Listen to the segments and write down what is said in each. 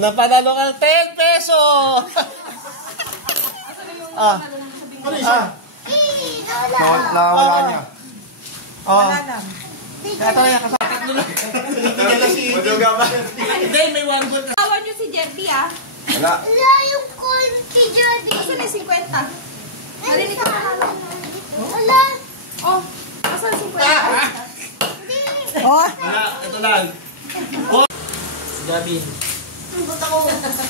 napanalo ka ng 10 peso. Wala niya. Wala lang. Kaya tayo kasakit nila. Hindi, may 1 goal. Tawa nyo si Jerdy ah. Wala. Wala yung call si Jerdy. Asan yung 50? Narinig ka na. Wala. Oh, asan yung 50? Wala, ito lang. Oh. Gabi.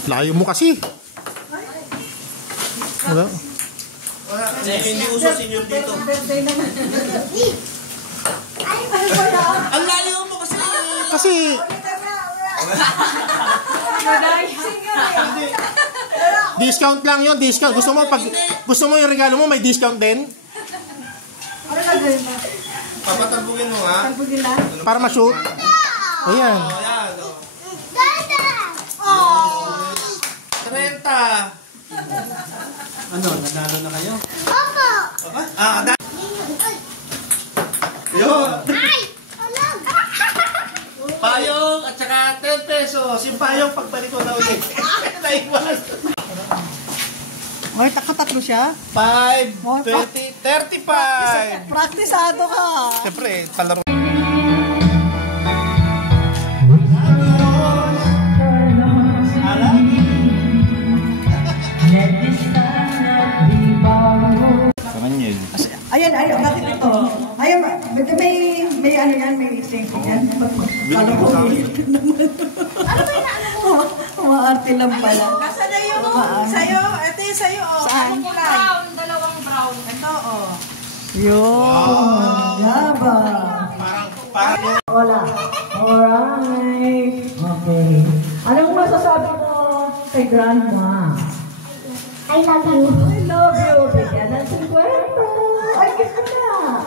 Layo mo kasi. Wala. Hindi uso senior dito. Ang layo mo kasi. Kasi. Discount lang yun, discount. Gusto mo yung regalo mo may discount din? Ano gagawin mo? Papatalbugin mo ha. Talbugin lang? Para ma-shoot. Ayan. Ayan. Dada! 30. Ano, nanalo na kayo? Opo! Yun. Ay! Alam! Payong at saka 10 pesos. Yung payong pagbalik ko na ulit. Naiwas. Ay, nakatatlo siya? 5, 20, 35. Praktisado ka. Siyempre, palaro. Ayan, bakit ito? Ayan, may ano yan, may singko yan. Kala ko ulit naman. Ano ba yung ano mo? Umaarte lang pala. Nasa na yung sa'yo? Ito yung sa'yo, oh. Saan? Ano kulay? Brown, dalawang brown. Ito, oh. Yun. Yaba. Parang Wala. Alright. Okay. Anong masasabi mo kay grandma? I love you. I love you. Bigyan ng 50. Ay, kiss ka na.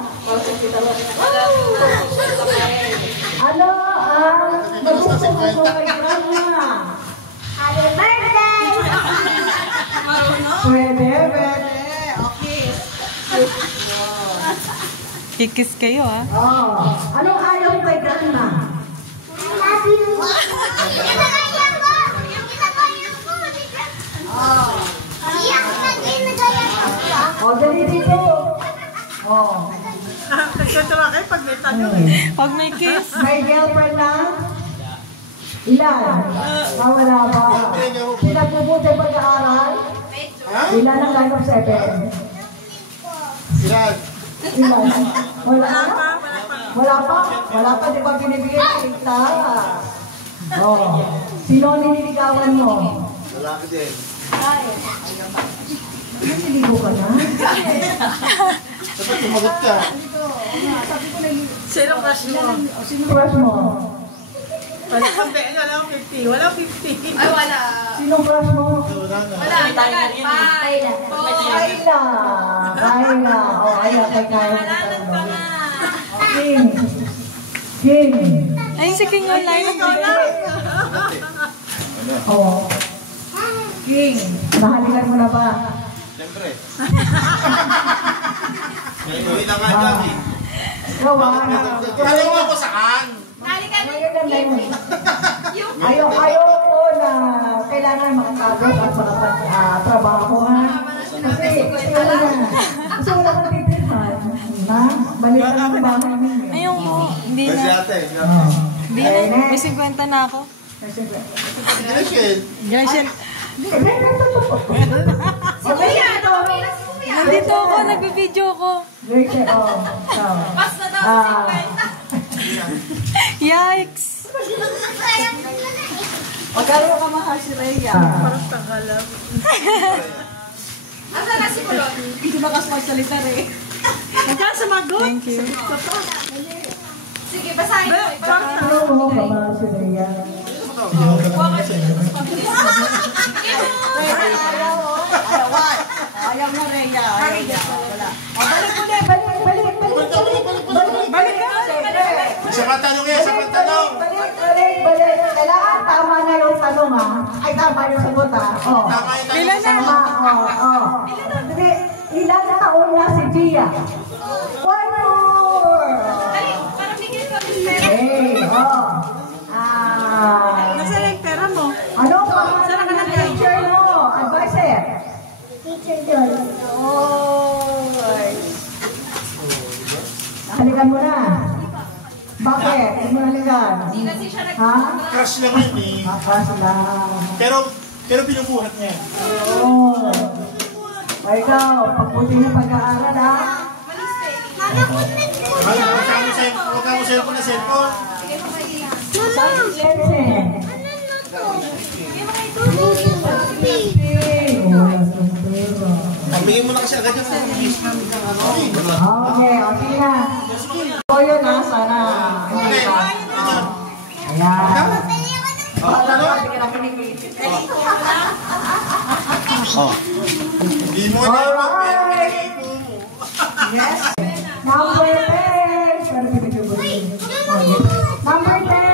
Ano ang magustuhan mo kay grandma? Happy birthday! Pwede. Okay. Kikis kayo, ah. Oh. Anong ayaw mo kay grandma? I love you. Ginagaya ko! Ginagaya ko! Oh. Iyak na ginagaya ko. Oh, dali dito. Oh. Nagtutuwa kayo pag may tanong. Pag may kiss. May girlfriend na? Ilan? Wala ba? Pinagpupunta pag-aaral? Ilan ang line of 7? Ilan? Ilan? Wala pa? Wala pa, di ba binibigyan ng kita? Oh. Sino ang nililigawan mo? lalaki din. Niligo ka na? Dapat sumagot ka. Sino crush mo? Sino crush mo? Wala 50. Wala 50. Ay, wala. Sino crush mo? Wala, tagat. Bye. Kayla. Kayla. Oh, Kayla. Kay Kayla. King. Ay, si King online. Oh. King. Nahalikan mo na ba? Siyempre. May uwi na nga dyan eh. Gawa. Alam mo ako saan? Nalikan Ayaw ko na kailangan makatagos at makapag-trabaho, ha? Kasi wala na. Kasi wala kang titirhan. Na? Balik ka ng bahay ninyo. Ayaw mo. Hindi Kasi na. ate. Hindi na. May 50 na ako. Rachel. Joyce. Nandito ako. Nagbibideo ko. Rachel, oh. Pas na daw sa 50. Yikes. Magkano ka mahal si Rhea? Parang tanghalam. Asa na si Kulot? Hindi makas magsalita rin. Magkano sumagot? Thank you. Sige, basahin mo. Ano mo ka mahal si Rhea? Ayaw mo Rhea. Balik mo na. Balik ka. Isa pa tanong eh, isa pa tanong. Balik. Kailangan tama na yung tanong, ha? Ay, tama yung sagot, ha? Oh. Tama yung tanong. Tama, oh. Ilan na taon na si Gia? 1 more. Dali, parang bigyan kami. Hey, oh. Nasaan yung pera mo? Ano ka Halikan mo na. Bakit? Hindi mo halikan. Ha? Crush lang yun eh. Crush lang. Pero binubuhat niya. Oo. O ikaw, pagputi ng pag-aaral ha. Huwag ka mo cellphone na cellphone. Bigyan mo na kasi agad yung Okay, okay na. O yun ha, sana. Ayan. Hindi mo na Yes. Number 10. Number 10.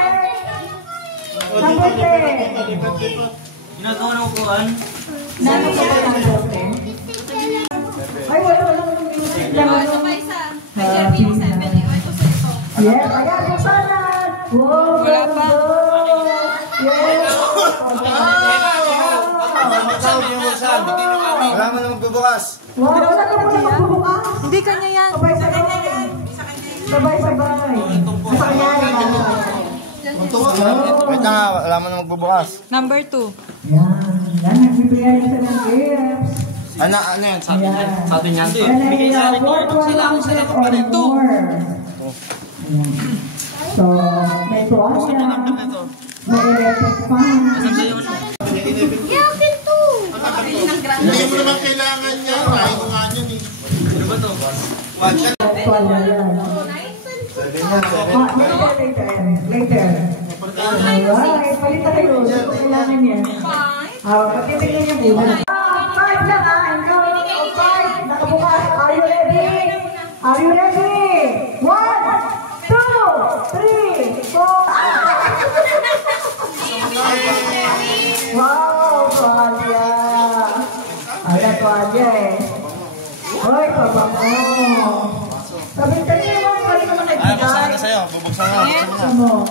Number 10. Ginagawa ng upuan. Number 10. Ay, wala music lang. Yes, ayan, Susana. Wala pa. Yes. Wala mo nang magbubukas. Wow, wala ka muna magbubukas. Hindi kanya yan. Sabay-sabay. Sabay-sabay. Sa kanya yan. Wait na nga, wala mo nang magbubukas. Number 2. Yan. Yan, nagbibigay siya ng gifts. Ano yan? Sa atin yan? Sa atin yan to eh. Bigay sa akin to. So, may tuwasya. May electric fan. Hindi mo naman kailangan niya. Kaya ko nga niyan eh. Ano ba to? Tuwalya yan. Later. Alright, palit na kayo. Kailangan yan. Magtipigil niyo muna. 5 lang ha. 5. Nakabukas. Are you ready? Are you ready? 1, 2, 3, 4. Wow, tuwalya. Ada tuwalya eh. Hoy, pabango. Sabi-sabi mo, kali naman nagbigay. Ay, buksan na sa'yo. Bubuksan na. Buksan mo.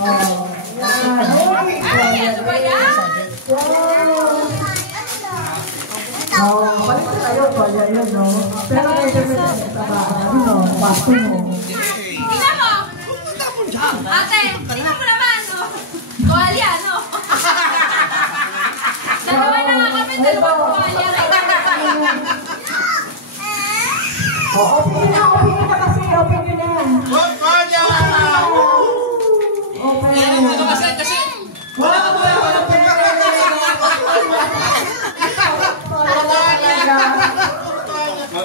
Oh. Ay, ano ba yan? Wow. Oh, balik na tayo. Tuwalya yun, no? Pero medyo ano, pasto mo. Tingnan mo! Ate, tingnan mo naman, no? Tuwalya, no? Dalawa na nga kami, dalawang tuwalya. Open nyo na kasi. Open nyo na. Good Maria! Open. Kasi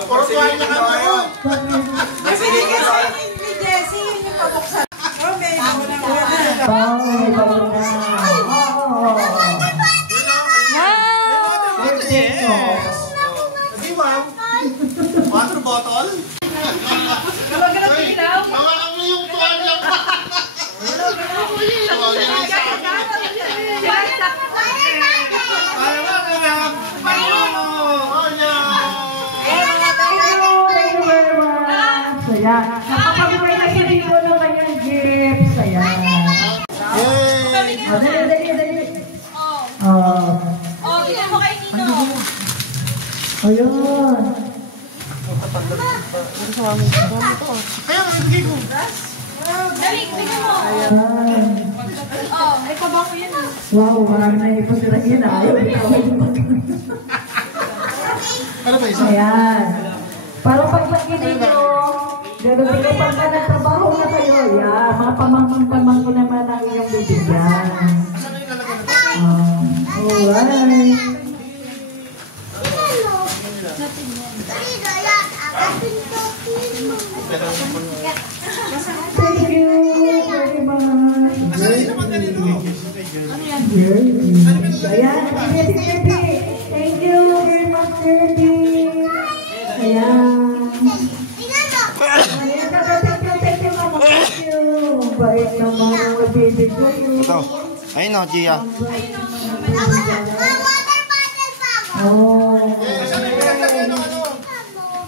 Portuan niya ka ba yun? Hindi ma'am. Water bottle? Hawakan mo yung tuwan niya. Ayan. Nakapagpapay na siya dito ng kanyang gifts. Ayan. Dali. Oh, tingnan mo kay Nino. Ayun. Dali, tingnan mo. Ayan. Oh, ay kabako yan. Wow, marami na ipon sila yun. Ayaw. Ano ba isa? Ayan. Para paglaki ninyo, gano'n din kayo pagka nagtrabaho na kayo. Yan, mga pamangkin naman ang inyong bibigyan. Alright. Thank you very much. Ayan, thank you very much, Kirby. Ayan. Ayan, thank you, mama. Thank you. Bait naman ang magbibig ko. Ito. Ayun o, Gia. Oh.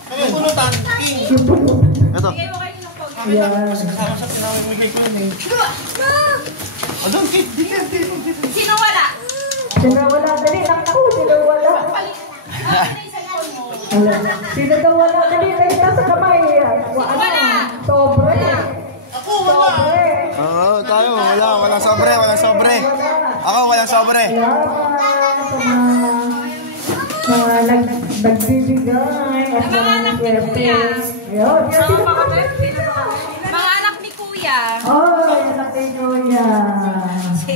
Ano yung pulutan? King. Ito. Bigay mo kay Nino po. Ayan. Kasama sa pinamimigay ko yun eh. Ano? Sino wala? Sino wala? Dali, naku, sino wala? Sino daw wala? Dali, dali, nasa kamay. Wala. sobre, walang sobre. Ako, walang sobre. Mga nagbibigay at mga nag-birthday. Ayun, Mga anak ni Kuya. oh, anak ni Kuya.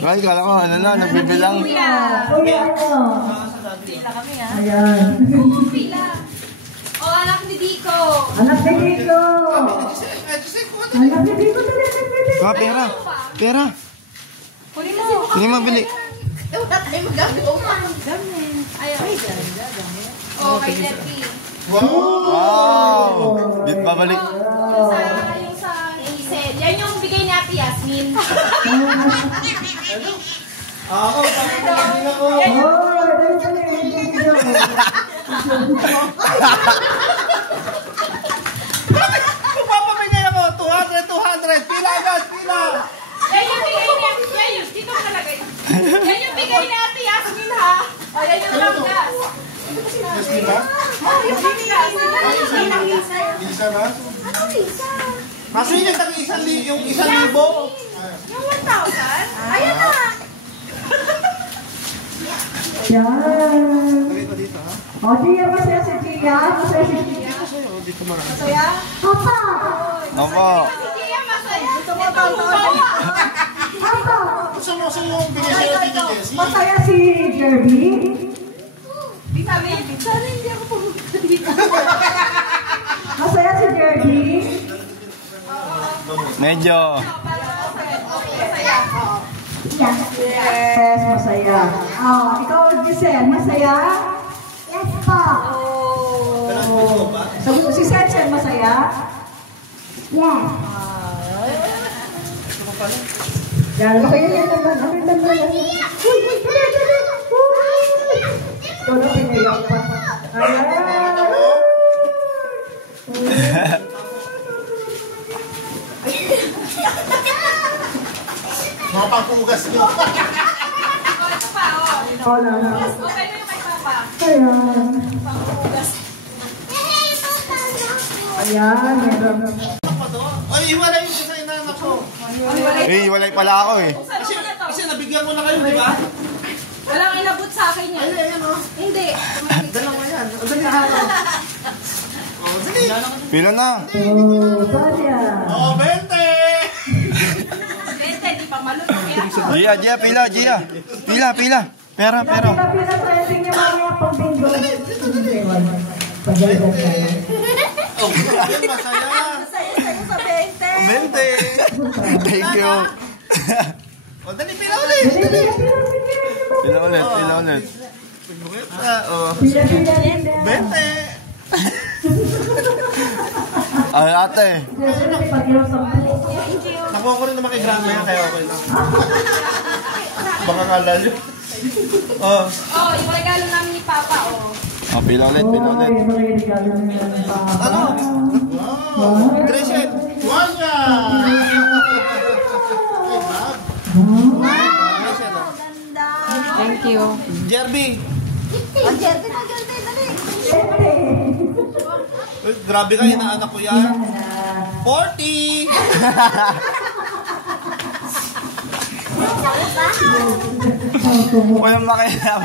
Ay, kala ko, ano lang, nagbibilang. Kuya. Kuya, ano? Pila kami ha. Ayan. Pila. O, anak ni Dico. Anak ni Dico. Anak ni Dico. Ah, pera. Pera. Kunin mo. Hindi mabili. O, kay Debbie. Wow! Di babalik. Yung sa Hazel. Yan yung bigay ni Ate Yasmin. Ako, pagkakain ako. Papamigay ako, 200. Pila agad, pila. Yan yung bigay ni Yan yung, dito ko nalagay. Yan yung bigay ni Ate Yasmin ha. O, yan yung langgas. Yasmin ba? Yung langgas. Isa ba? Ano isa? Kasi yung yung 1,000. Yung 1,000? Ayan na. Yan. Lagay ko dito, ha? O, Tia, masaya si Tia. Masaya si Tia. Dito mo Masaya? Papa. Opo. Si Tia masaya. Gusto mo ba ito? Papa. Gusto mo yung bigay sa'yo, Tito Jessie? Masaya si Jerby. Di sabi, sana hindi ako pumunta dito. Masaya si Jerby. Medyo. Masaya. Yes, masaya. Oh, ikaw, Giselle, masaya? Yes po. So, si Setsen, masaya? Yes. Yan, okay yan. Uy, dali. Ito na, pinayak pa. Ayan. Mga pangkumugas nyo. Ito pa, oh. Oh, na. Okay na yung kay Papa. Ayan. Panghugas. Ayan, meron. Ay, hiwalay yung sa inanak ko. Eh, walay pala ako eh. Kasi, Kasi nabigyan ko na kayo, di ba? walang inabot sa akin yan. Ayan, o. Hindi. Dalawa yan. O, dali halo. O, dali. Pila na. Oh, Talia. O, 20! Bente, di pa malutong yan. Gia, pila, Gia. Pila. Pera. Pinag-trending niya mamaya pang bingo. Pag-algan tayo. O, yan, masaya. Saya-saya sa 20. 20. Thank you. O, dali, pila ulit. Pila ulit. O, Pila. 20. Ay, ate. Nakuha ko rin naman kay grandma yan, kaya okay lang. Baka kala nyo. Oh, Oh, yung regalo namin ni Papa, oh. Oh, pila ulit. ano? Wow! Gretchen! Wanda! Thank you. Jerby! Ang jerte na jerte, dali. Uy, grabe ka, inaanak ko yan. 40! Walang makialam.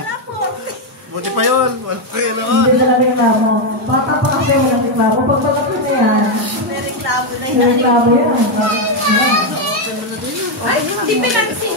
Buti pa yun. Walang kailangan. Hindi na reklamo. Bata pa kasi walang reklamo. Pag pagkakit na yan, May reklamo na may reklamo yan. Ay, hindi pinansin